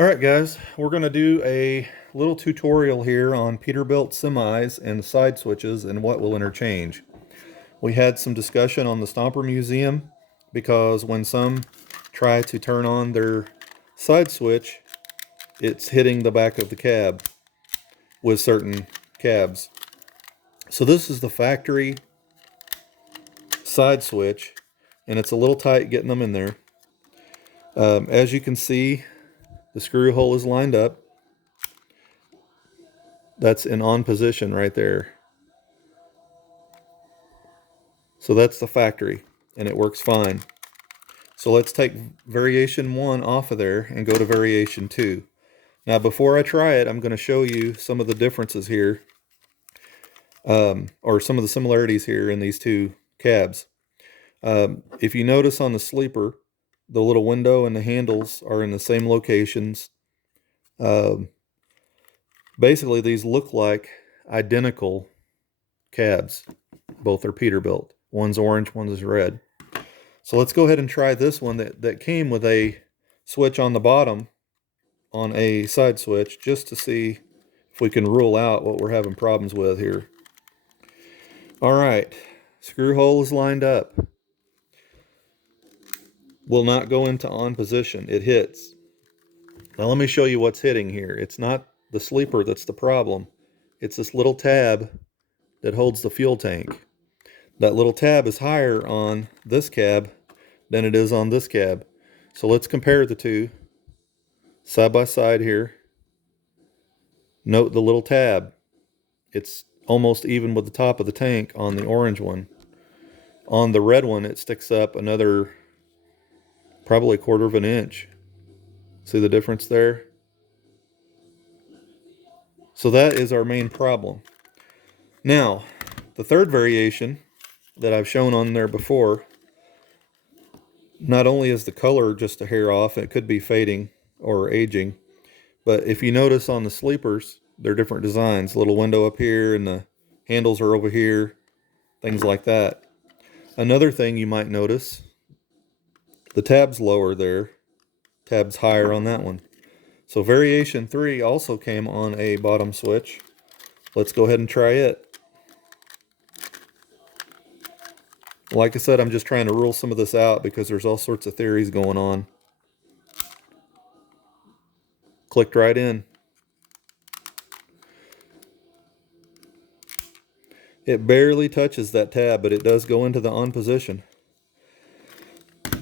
Alright guys, we're going to do a little tutorial here on Peterbilt semis and side switches and what will interchange. We had some discussion on the Stomper Museum because when some try to turn on their side switch, it's hitting the back of the cab with certain cabs. So this is the factory side switch, and it's a little tight getting them in there. As you can see, the screw hole is lined up. That's in on position right there. So that's the factory, and it works fine. So let's take variation 1 off of there and go to variation 2. Now before I try it, I'm going to show you some of the differences here, or some of the similarities here in these two cabs. If you notice on the sleeper, the little window and the handles are in the same locations. Basically, these look like identical cabs. Both are Peterbilt. One's orange, one's red. So let's go ahead and try this one that came with a switch on the bottom on a side switch, just to see if we can rule out what we're having problems with here. All right, screw hole is lined up. Will not go into on position. It hits. Now let me show you what's hitting here. It's not the sleeper that's the problem. It's this little tab that holds the fuel tank. That little tab is higher on this cab than it is on this cab. So let's compare the two side by side here. Note the little tab. It's almost even with the top of the tank on the orange one. On the red one, it sticks up another probably 1/4 of an inch. See the difference there? So that is our main problem. Now, the third variation that I've shown on there before, not only is the color just a hair off, it could be fading or aging, but if you notice on the sleepers, they're different designs. Little window up here and the handles are over here, things like that. Another thing you might notice, the tab's lower there, tab's higher on that one. So variation 3 also came on a bottom switch. Let's go ahead and try it. Like I said, I'm just trying to rule some of this out because there's all sorts of theories going on. Clicked right in. It barely touches that tab, but it does go into the on position.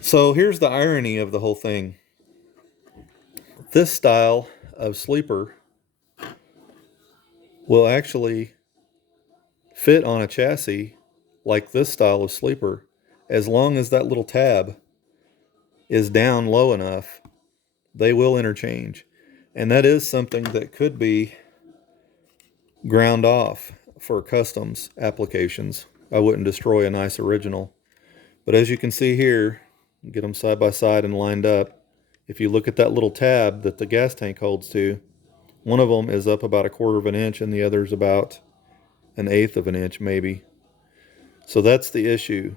So here's the irony of the whole thing. This style of sleeper will actually fit on a chassis like this style of sleeper, as long as that little tab is down low enough. They will interchange, and that is something that could be ground off for customs applications. I wouldn't destroy a nice original, but as you can see here, get them side by side and lined up. If you look at that little tab that the gas tank holds to, one of them is up about 1/4 of an inch and the other's about 1/8 of an inch maybe. So that's the issue.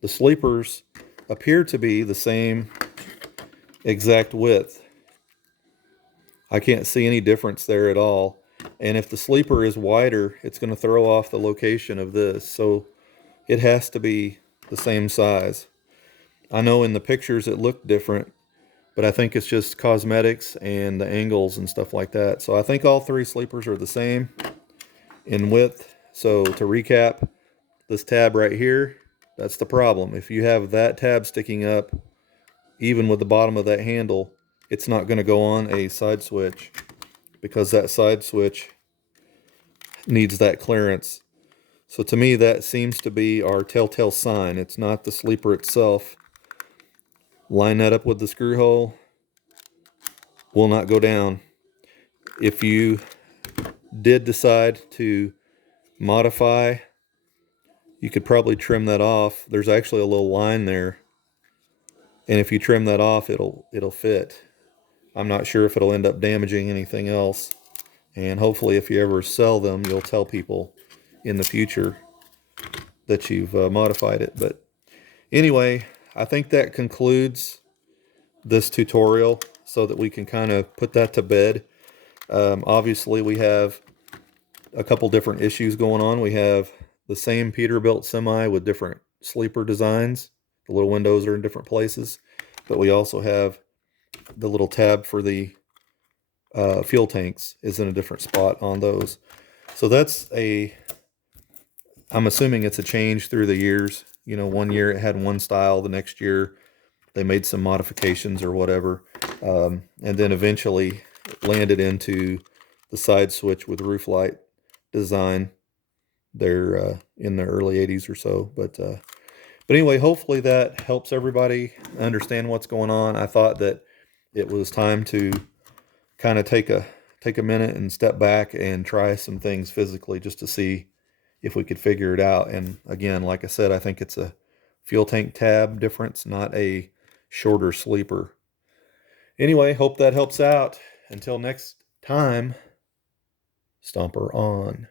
The sleepers appear to be the same exact width. I can't see any difference there at all. And if the sleeper is wider, it's going to throw off the location of this. So it has to be the same size. I know in the pictures it looked different, but I think it's just cosmetics and the angles and stuff like that. So I think all three sleepers are the same in width. So to recap, this tab right here, that's the problem. If you have that tab sticking up, even with the bottom of that handle, it's not going to go on a side switch because that side switch needs that clearance. So to me, that seems to be our telltale sign. It's not the sleeper itself. Line that up with the screw hole, will not go down. If you did decide to modify, you could probably trim that off. There's actually a little line there, and if you trim that off, it'll fit. I'm not sure if it'll end up damaging anything else, and hopefully if you ever sell them, you'll tell people in the future that you've modified it. But anyway, I think that concludes this tutorial. so that we can kind of put that to bed. Obviously, we have a couple different issues going on. We have the same Peterbilt semi with different sleeper designs. The little windows are in different places, but we also have the little tab for the fuel tanks is in a different spot on those. So I'm assuming it's a change through the years. You know, one year it had one style, the next year they made some modifications or whatever, and then eventually landed into the side switch with roof light design. They're in the early 80s or so, but anyway, hopefully that helps everybody understand what's going on. I thought that it was time to kind of take a minute and step back and try some things physically just to see if we could figure it out. And again, like I said, I think it's a fuel tank tab difference, not a shorter sleeper. Anyway, hope that helps out. Until next time, Stomper on.